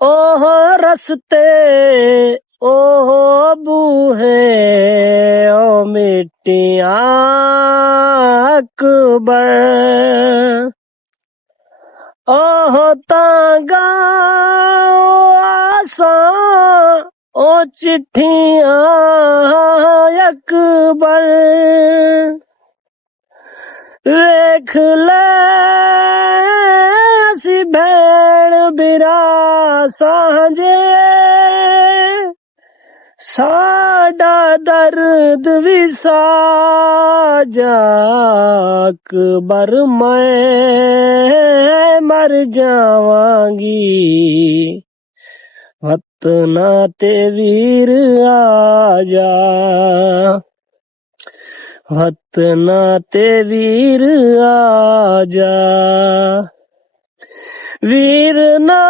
اوہ رستے اوہ بوہے او مٹیاں اکبر اوہ تانگا آساں او چٹھیاں اکبر ویکھ لے اسی بھیڑ برا سانجے ساڈا درد بھی ساجا اکبر میں مر جاواں گی وطنا تے ویر آجا وطنا تے ویر آجا ویر نا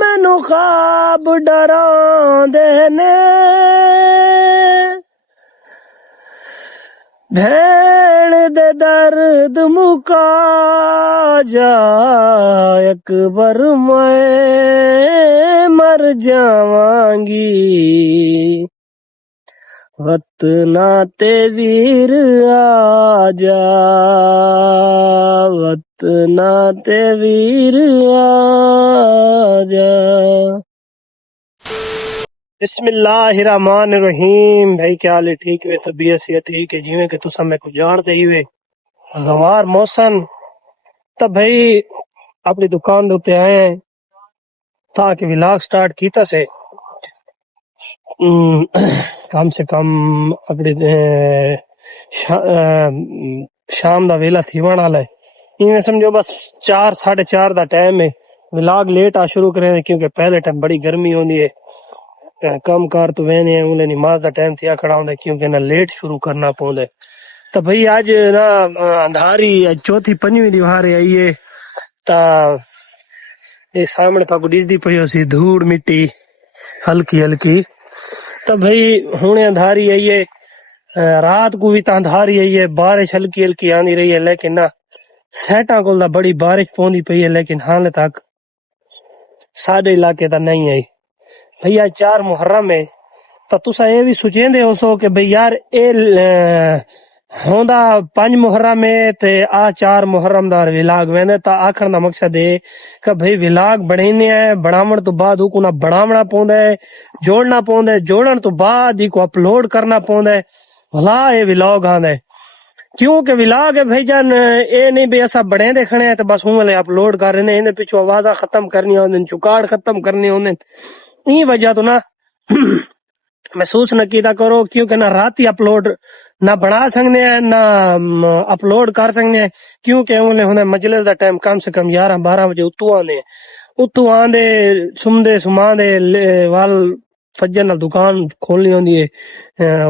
مینوں خواب ڈراندے نے بھیڑ دے درد مکا جا اکبر میں مر جاواں گی وطنا تے ویر آجا وطنا تے ویر آجا بسم اللہ الرحمن الرحیم بھائی کیا حال ہے ٹھیک ہے طبیعت صحت ٹھیک ہے جیویں کہ تساں میں کو جان دے ہوئے زوار موسم تب بھائی اپنی دکان دے اوتے آئے ہیں تاکہ ولاگ سٹارٹ کیتا سے کم سے کم اپنی شام دا ویلا تھیون والا ہے ایویں سمجھو بس 4:30 دا ٹائم ہے ولاگ لیٹ آ شروع کرے کیونکہ پہلے ٹائم بڑی گرمی ہوندی ہے کم کار تو وینے انہیں نماز دا ٹائم تھیا کھڑا ہوندا کیونکہ نہ لیٹ شروع کرنا پوندا تو بھئی آج نا اندھاری چوتھی پنجویں دیوار آئی ہے تا یہ سامنے تک ڈیجدی پئی ہوسی دھوڑ مٹی ہلکی ہلکی تو بھئی ہن اندھاری آئی ہے رات کو بھی تا اندھاری آئی ہے بارش ہلکی ہلکی آندی رہی ہے لیکن نہ سیٹاں کول دا بڑی بارش پوندی پئی ہے لیکن حال تک ساڈے علاقے تا نہیں آئی بھئی آج 4 محرم ہے تو تساں یہ بھی سوچیندے ہو سو کہ بھئی یار اے ہوندا 5 محرم ہے تے آ 4 محرم دا ولاگ ویندے تا آکھن دا مقصد ہے کہ بھئی ولاگ بڑھینے ہے بڑھاون تو بعد کو نہ بڑھاونا پوندا ہے جوڑنا پوندا ہے جوڑن تو بعد ہی کو اپلوڈ کرنا پوندا ہے بھلا اے ولاگ آندا ہے کیونکہ ولاگ ہے بھائی جان اے نہیں بھی اسا بڑے دیکھنے ہیں تو بس ہوں اپلوڈ کر رہے ہیں ان پیچھے آوازاں ختم کرنی ہوندیں چکاڑ ختم کرنی ہوندیں این وجہ تو نہ محسوس نہ کیتا کرو کیونکہ نہ راتی اپلوڈ نہ بنا سکنے ہیں نہ اپلوڈ کر سکنے ہیں کیونکہ انہیں مجلس دا ٹائم کم سے کم 11-12 بجے اتو آندے سمدے سماندے وال فجر نہ دکان کھولنی ہوندی ہے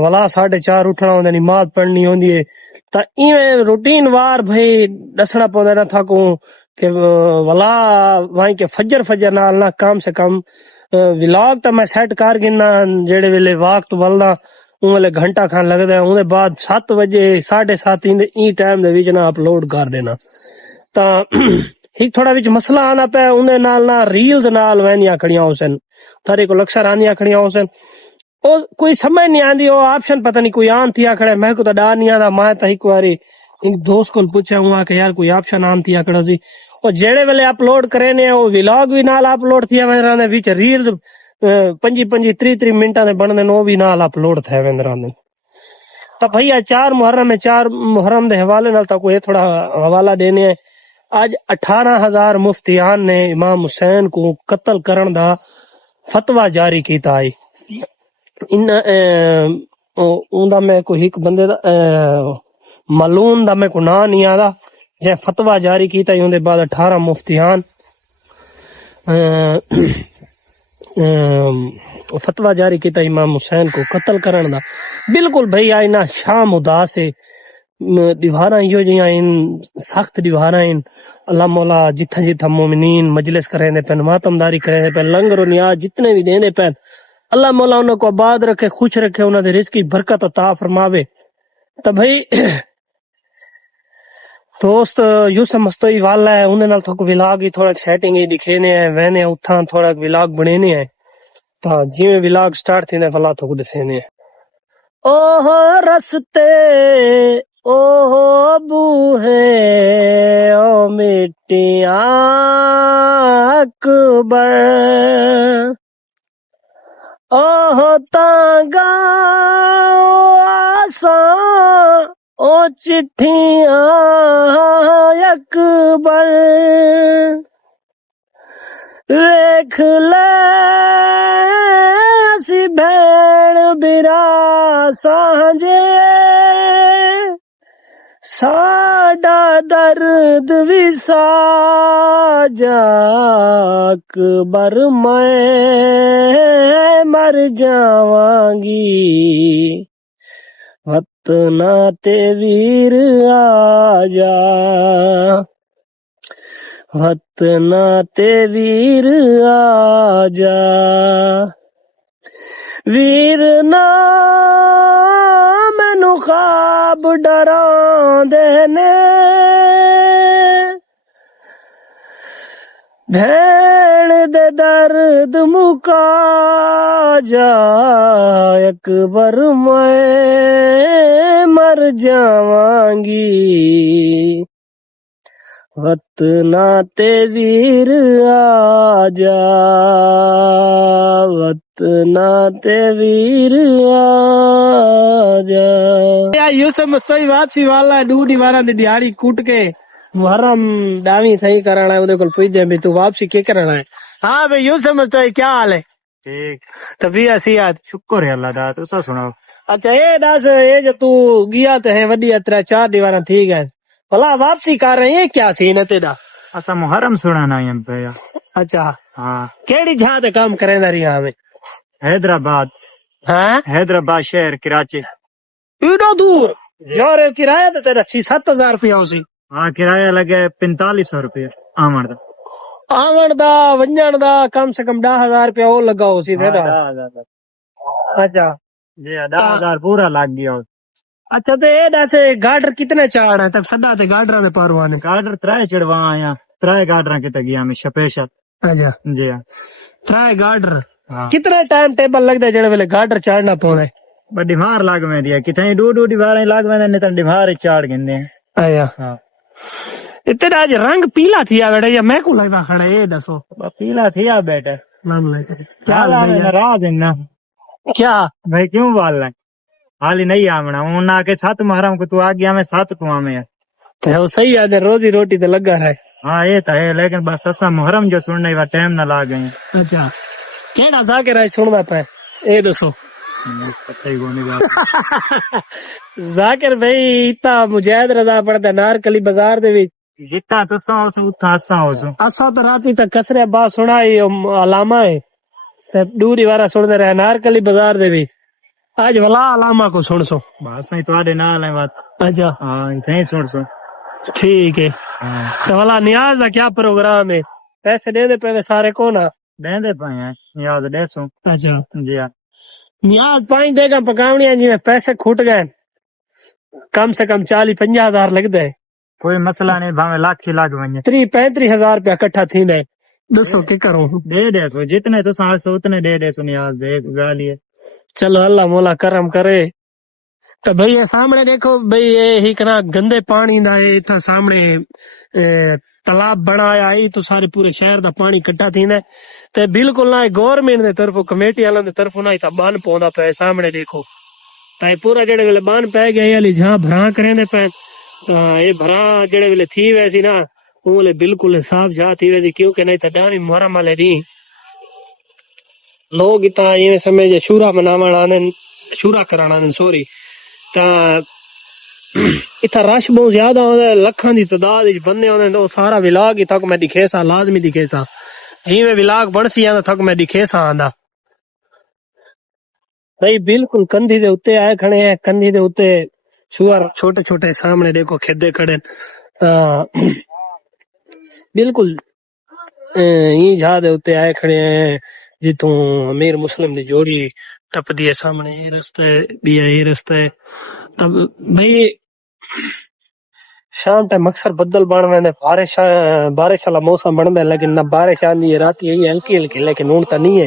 ولا 4:30 اٹھنا ہوندا نماز پڑھنی ہوندی ہے تا ایویں روٹین وار بھئی دسنا پوندا نہ تھا کو کہ ولا وہیں کے فجر نال نہ کم سے کم ولاگ تا میں سیٹ کر گنا جڑے ویلے وقت ولدا اون ویلے گھنٹہ کھان لگدا ہے اون دے بعد 7 بجے 7:30 این ٹائم دے وچ نہ اپلوڈ کر دینا تا ایک تھوڑا وچ مسئلہ آنا پیا اون دے نال نہ ریلز نال وینیاں کھڑیاں ہوسن تھارے کو اکثر آندیاں کھڑیاں ہوسن او کوئی سمجھ نہیں آندی او آپشن پتہ نہیں کوئی آن تھیا کھڑے میں کو تا ڈا نہیں آندا میں تا ایک واری ایک دوست کو پوچھا ہوا کہ یار کوئی آپشن آن تھیا کھڑا سی او جڑے ویلے اپلوڈ کرے نے او ولاگ بھی نال اپلوڈ تھیا ویندے وچ ریلز 25-30 منٹاں دے بننے نو بھی نال اپلوڈ تھے ویندے تو بھیا 4 محرم ہے 4 محرم دے حوالے نال تا کوئی تھوڑا حوالہ دینے ہیں آج 18,000 مفتیان نے امام حسین کو قتل کرن دا فتوی جاری کیتا ہے ان دا میں کوئی ایک بندے دا ملون دا میں کو نام نہیں آدا جے فتوی جاری کیتا ہے ان دے بعد 18 مفتیان فتوی جاری کیتا امام حسین کو قتل کرن دا بالکل بھئی آئی نا شام اداس ہے دیواراں ایو جیاں ان سخت دیواراں ان اللہ مولا جتھا جتھا مومنین مجلس کریں دے پن ماتمداری کریں دے پن لنگر و نیاز جتنے بھی دینے پن اللہ مولا انہوں کو آباد رکھے خوش رکھے انہوں دے رزق کی برکت عطا فرماوے تو بھئی دوست یوسف مستوی والا ہے انہوں نے تھوک ولاگ ہی تھوڑا سیٹنگ ہی دکھینے ہیں وینے اتھاں تھوڑا ولاگ بنینے ہیں تا جی میں ولاگ سٹارٹ تھی نے فلا تھوک دسینے ہیں اوہ رستے اوہ بوہے او مٹیاں اکبر اوہ تانگا آساں او چٹھیاں اکبر ویکھ لے اسی بھیڑ برا سانجے ساڈا درد بھی ساجا اکبر میں مر جاواں گی وطنا تے ویر آجا وطنا تے ویر آجا ویر نا مینو خواب ڈراندے نے بھیڑ دے درد مکا جا اکبر میں مر جاواں گی وطنا تے ویر آجا وطنا تے ویر آجا یوسف مستوی واپسی والا ڈو دیواراں دی دیہاڑی کٹ کے محرم ڈاویں تھئی کرانا ہے اودے کول پوچھدے بھی تو واپسی کی کرنا ہے ہاں بھئی یوسف مستوی کیا حال ہے ٹھیک طبیعت صحت شکر ہے اللہ دا تسا سناؤ اچھا اے دس اے جو تو گیا تے ہے وڈی اترا 4 دیواراں ٹھیک ہے بھلا واپسی کر رہے ہیں کیا سین ہے تیرا اسا محرم سنانا ہے پیا اچھا ہاں کیڑی جہاں تے کام کریں دا رہی ہمیں حیدرآباد ہاں حیدرآباد شہر کراچی ایڈو دور یار کرایہ تے تیرا 6-7 ہزار روپیہ ہوسی ہاں کرایہ لگے 4500 روپے آمن دا آون دا ونجن دا کم سے کم 10,000 روپیہ وہ لگا ہوسی ہاں تیرا 10,000 اچھا جی 10,000 پورا لگ گیا اچھا تے اے دس گارڈر کتنے چاڑ ہیں تک سدا تے گارڈراں دے پروانے گارڈر 3 چڑوا آیا 3 گارڈر کتے گیا میں سپیشل اچھا جی ہاں 3 گارڈر ہاں کتنا ٹائم ٹیبل لگدا ہے جڑے ویلے گارڈر چاڑنا پوندا ہے بڑی مار لگ میں دیا کتنے دو دیوار لگ میں نہیں تو دیوار چاڑ گندے اچھا ہاں اتنا اج رنگ پیلا تھیا وڑے یا میں کو لگا کھڑا اے دسو پیلا تھیا بیٹا السلام علیکم کیا حال حال میں بھیا ناراض ہے کیا بھائی کیوں بال رہا حال ہی نہیں آمنا ان آ کے 7 محرم کو تو آ گیا میں 7 کو آمے تے وہ صحیح ہے روزی روٹی تے لگا ہے ہاں یہ تو ہے لیکن بس اسا محرم جو سننے کا ٹائم نہ لا گئے اچھا کیڑا ذاکر ہے سندا پے اے دسو پتہ ہی کونی بات ذاکر بھائی اتا مجاہد رضا پڑھدا نارکلی بازار دے وچ جتا تسا اس اتھا اسا اس اسا تو راتی تک کسرے با سنائی علامہ ہے تے دوری وارا سندا رہے نارکلی بازار دے وچ اج ولا علامہ کو سن سو بس ہی تواڈے نال ہے بات اچھا ہاں اتھے سن سو ٹھیک ہے ہاں تو ولا نیاز دا کیا پروگرام ہے پیسے دے دے پے سارے کون آ دیندے پے ہیں یاد دے سو اچھا جی ہاں نیاز 5 دے گا پکاونیاں جی پیسے کھٹ گئے کم سے کم 40-50 ہزار لگ دے کوئی مسئلہ نہیں بھاوے لاکھ ہی لگ ونجے 30-35 ہزار روپیہ کٹھا تھی دے دسو کی کروں دے سو جتنے تو سو اتنے دے سو نیاز دے گال ہی ہے چلو اللہ مولا کرم کرے تو بھئی یہ سامنے دیکھو بھئی یہ ہی کنا گندے پانی دا ہے تھا سامنے تالاب بنایا ہے تو سارے پورے شہر دا پانی کٹا تھیندا تے بالکل نہ گورنمنٹ دے طرفوں کمیٹی والوں دے طرفوں نہ تا بن پوندا پے سامنے دیکھو تا پورا جڑے ویلے بن پے گیا علی جہاں بھراں کرنے پے یہ بھراں جڑے ویلے تھی ویسی نا وہ بالکل صاف جا تھی ویسی کیونکہ نہیں تا ڈاویں محرم والے دی لوگ اتنا یہ سمجھ شورا مناون آنے شورا کرانا سوری تا اتنا رش بہت زیادہ ہوتا ہے لکھاں دی تعداد وچ بندے ہوندے تو سارا ولاگ ہی تک میں دکھے سا لازمی دکھے سا جی میں ولاگ بن سی آندا تک میں دکھے سا آندا بھائی بالکل کندھی دے اوتے آئے کھڑے ہیں کندھی دے اوتے سور چھوٹے چھوٹے سامنے دیکھو کھدے کھڑے بالکل یہ جہاں دے اوتے آئے کھڑے ہیں جتوں امیر مسلم دی جوڑی ٹپ دی سامنے یہ رستہ بھی ہے یہ رستہ ہے تب بھائی شام ٹائم اکثر بدل بن ویندے، بارش والا موسم بندا ہے، لیکن نہ بارش آندی ہے، رات یہی ہلکی ہلکی، لیکن ہوں تو نہیں ہے.